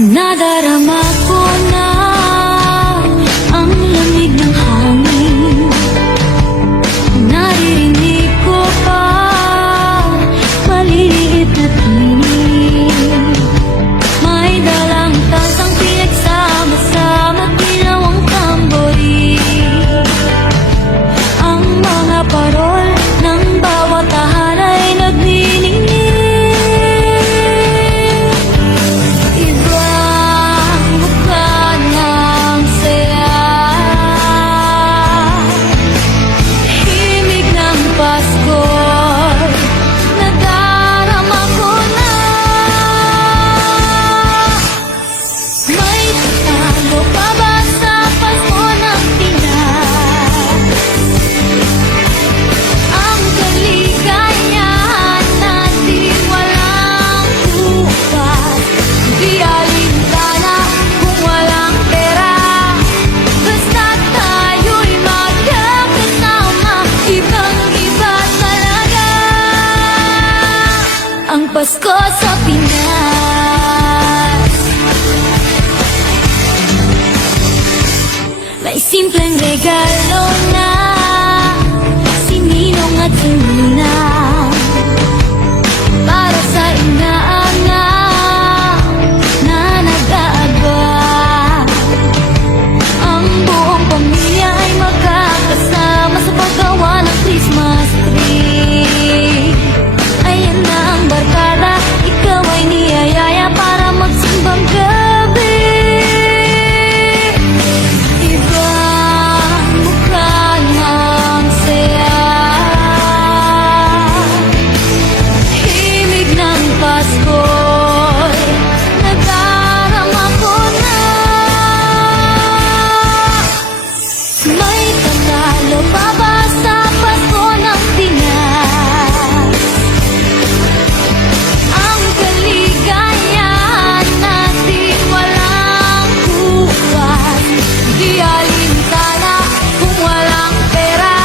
Nadarama ko na ang lamig ng hangin. Naririnig ko pa maliliit na tinig. May dalang tasang pinagsama-sama, ginawang tamborin. Ang mga parol ng bawat tahan ay nagniningning. Ang Pasko sa Pinas, may simpleng regalo na sininong at sininang para sa inaangang na nag-aaba. Ang buong pamilya ay magkakasama sa paggawa ng Christmas tree. Ayan na ang barkada, ikaw ay niyayaya para magsimbang gabi. Ibang mukha ng saya, himig ng Pasko'y nadarama ko na. May tatalo pa ba sa Pasko ng Pinas? Ang kaligayahan natin walang bukas. Di alintana kung walang pera,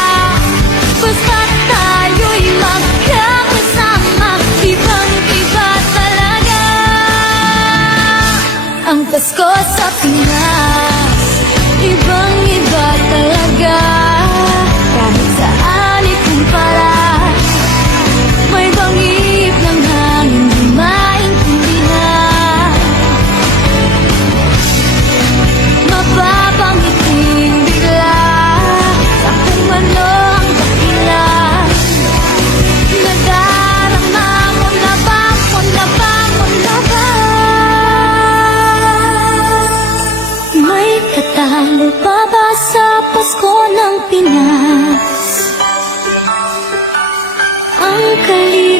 basta't tayo'y magkakasama. Ibang-iba talaga ang Pasko sa Pinas. Ibang-iba talaga, kahit saan ikumpara. May bangib ng hangin, di maintindihan. Mapapangiting bigla sa kung ano ang dahilan. Nadarama mo na ba, mo na ba, mo na ba? May katalo pa ba sa Pasko ng Pinas? Ang kaligayahan